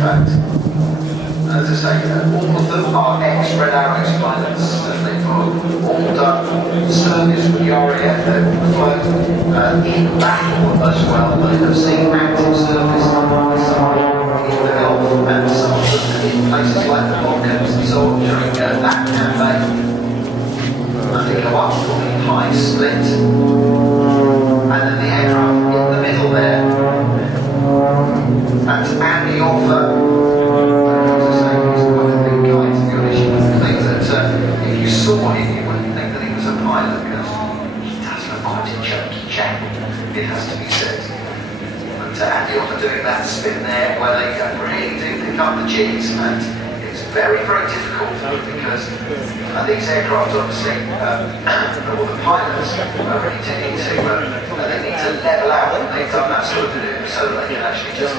As I say, all of them are ex-Red Arrows pilots. They've all done service with the RAF. They've all flown in battle as well. They have seen active service, some in the Gulf, and some of them in places like the Balkans and so on during that campaign. And they go up for the high split, and then the aircraft in the middle there. That's Andy Offer. If you saw him, you wouldn't think that he was a pilot, because he does look quite a chunky chap, it has to be said. But Andy Offer doing that spin there, where they really do pick up the G's, and it's very, very difficult, because these aircraft obviously, or the pilots, really do need to, they need to level out. They've done that sort of maneuver so that they can actually just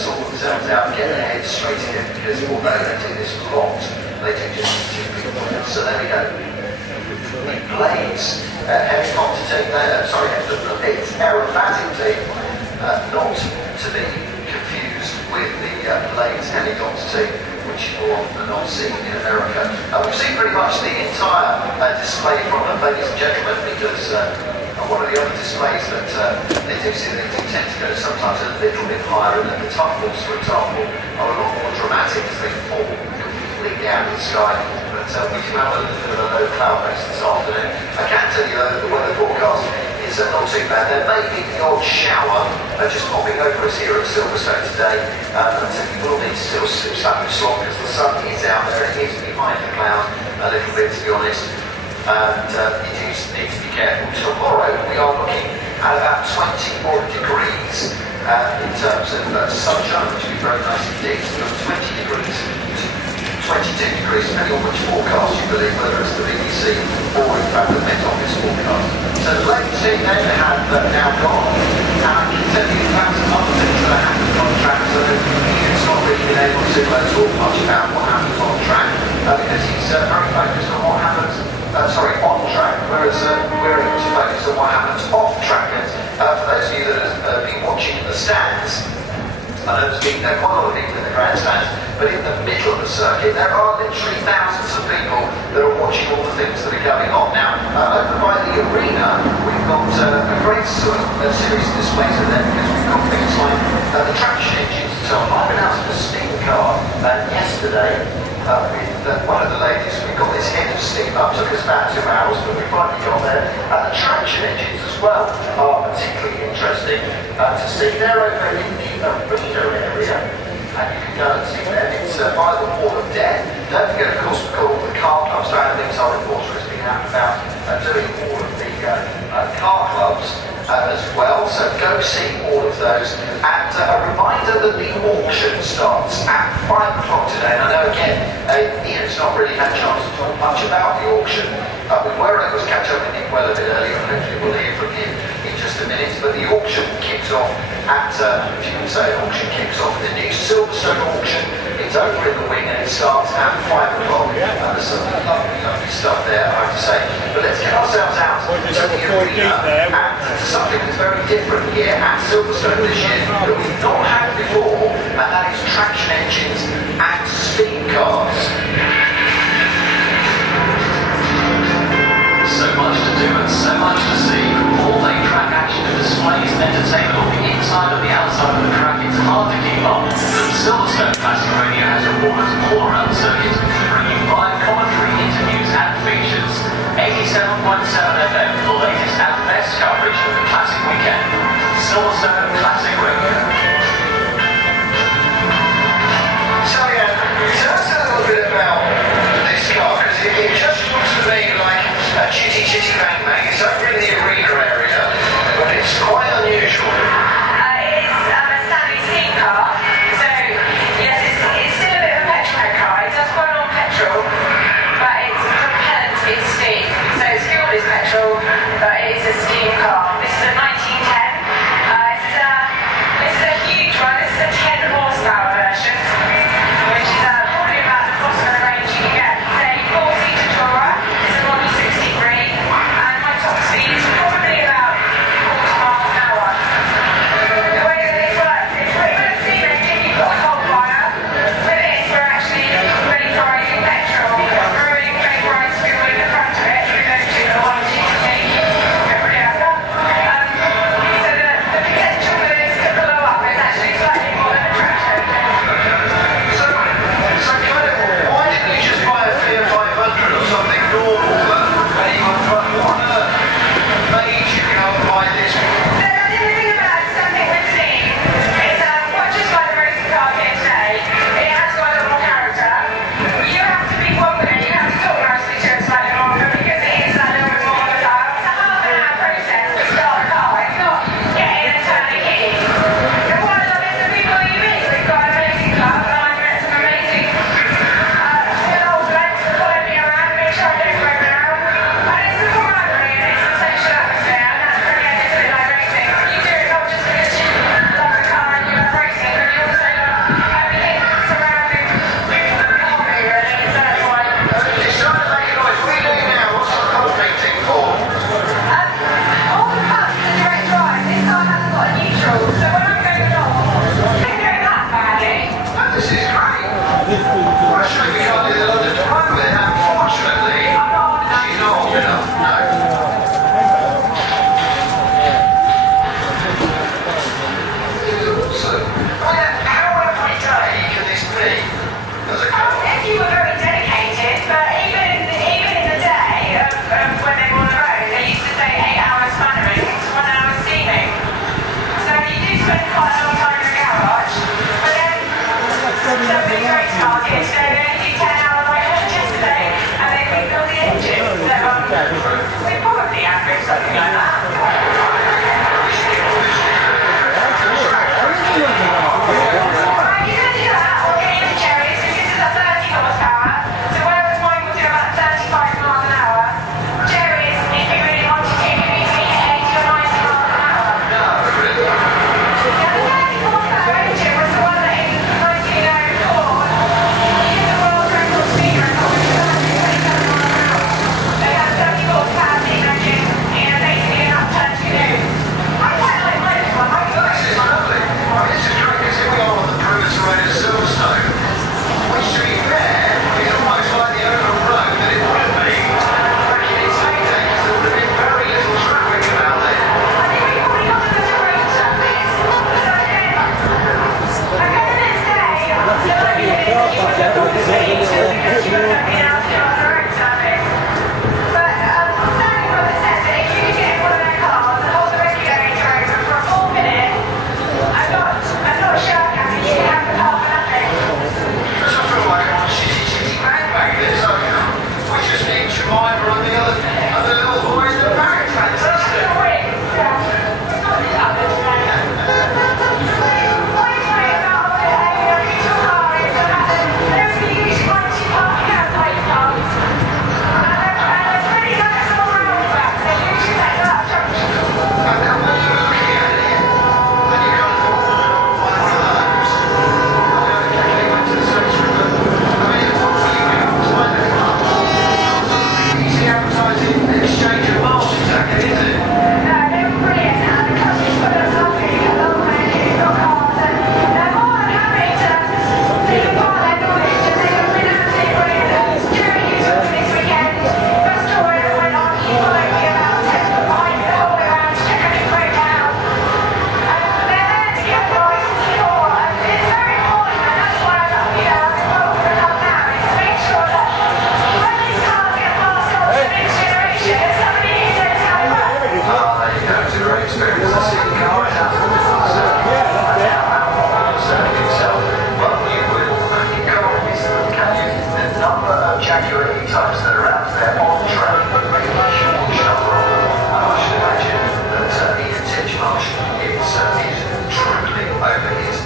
sort themselves out and get their heads straight again, because although they do this a lot, they do just two big points. So there we go. The blades, helicopter team there, it's aerobatic team, not to be confused with the blades helicopter team, which you will often not see in America. We've seen pretty much the entire display from them, ladies and gentlemen, because one of the other displays that they do tend to go sometimes a little bit higher, and then the tunnels, for example, are a lot more dramatic as they fall completely out of the sky. But we do have a little bit of a low cloud base this afternoon. I can tell you though that the weather forecast is not too bad. There may be the odd shower just popping over us here at Silverstone today, but we will need to still slip some slot because the sun is out there. It is behind the cloud a little bit, to be honest. And you do need to be careful. Tomorrow we are looking at about 21 degrees in terms of sunshine, which will be very nice indeed. 20 degrees, 22 degrees, depending on which forecast you believe, whether it's the BBC or in fact the Met Office forecast. So the ladies team then have now gone, and I can tell you about some other things that are happening on track. So he's not really been able to talk much about what happens on track, because he's very focused on what happens on track, whereas we're able to focus on what happens off track. And for those of you that have been watching the stands, I know there's been quite a lot of people in the grandstands, but in the middle of the circuit there are literally thousands of people that are watching all the things that are going on. Now, over by the arena, we've got a great sort of series of displays in there, because we've got things like the traction engines. So I've been out in a steam car yesterday with one of the ladies. We got this head of steam up, took us about 2 hours, but we finally got there. The traction engines as well are particularly interesting to see. They're over in the arena area, and you can go and see them. It's by the Wall of Death. Don't forget, of course, we've got all the car clubs. Around things our reporter has been out about doing all of the car clubs as well, so go see all of those. And a reminder that the auction starts at 5 o'clock today. And I know again, Ian's not really had a chance to talk much about the auction. We were able to catch up with him well a bit earlier, and hopefully we'll hear from him in just a minute. But the auction kicks off at, if you can say auction kicks off, the new Silverstone auction. It's over in the wing and it starts at 5 o'clock. There's some lovely, lovely stuff there, I have to say. But let's get ourselves out to the arena and to something that's very different here at Silverstone this year that we've not had before, and that is traction engines and speed cars. So much to do and so much to see. All-day track action and displays and entertainment on the inside and the outside of the track. It's hard to keep up. But Silverstone Classic Radio has reporters all around the circuit, bringing live commentary, interviews and features. 87.7 FM, the latest and best coverage of the Classic weekend. Silverstone Classic Radio. So yeah, tell us a little bit about this car, because it just looks to me like a chitty bang bang. It's over in the arena area, but it's quite unusual. It is a standard steam car, so yes, it's still a bit of a petrol car. It does run on petrol, but its propellant is steam. So its fuel is petrol, but it is a steam car. This is a 1910. This is a huge one. This is a 10 horsepower version, which is probably about the bottom of the range you can get. It's a 4-seater tourer. It's a model 63. started. So they only do 10 hours like yesterday, and they rebuild the engine. So we probably average something like that. Right, you're going to do that, or get in the cherries, because this is a 30 horsepower. So whereas mine will do about 35 miles an hour, cherries, if you really wanted to, you need to be 80 or 90 miles an hour. Yeah, the 30 horsepower engine was the one that in 1904, he did the world record speed record, which was 127 miles an hour. They had 30 horsepower steam engine in basically an upturned canoe. I quite like mine this one. I can This is lovely. This is great because here we are on the Brewers Road at Silverstone, which to be fair is almost like the open road that it would be back in its heyday because there would have been very little traffic about there. I think we probably got them as a road surface. So again, the next day, the likelihood is that you would have all the speed because you would have been able to do it on the road surface. But Stanley Brothers said that if you could get in one of their cars and hold the regulator over for a full minute, I'm not sure I can, you can have the car for nothing. Because I feel like I'm on a shitty man back there, so we just need Jemima and the other little boys in the back. Fantastic. The wings, it's not the others, right? What is great about a unusual car is the fact that nobody usually wants you parking outside your cars. And there's really nice little roundabouts, they usually take that junction. And when you were looking at it, and you kind of thought, one of those, I don't exactly went to the States with them. I mean, what were you outside the car? Easy advertising, exchange of margins, exactly, is it? No, they were brilliant, and the customers put us lovely, a lot of money, they've got cars, and they're more than happy to take apart their knowledge, and they have been absolutely brilliant. During his tour this weekend, best tour ever went on, he followed me about 10 behind the whole way around to check I didn't break down. And they're there to give advice and support, and it's very important, and that's why I'm involved with the club now, is to make sure that when these cars get passed on to the next generation, there's somebody who knows how it works. Oh, there you go. It's a great experience to see the car out. Well, you will go on this can you? The number of Jaguar E-types that are out there on track, a huge number of them. And I should imagine that Ian Titchmarsh is drooling over his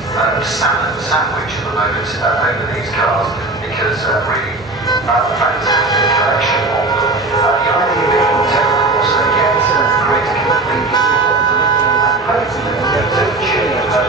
salmon sandwich at the moment over these cars because really fantastic collection of them. The only big hotel, of course, they get great convenience for them and hopefully to achieve a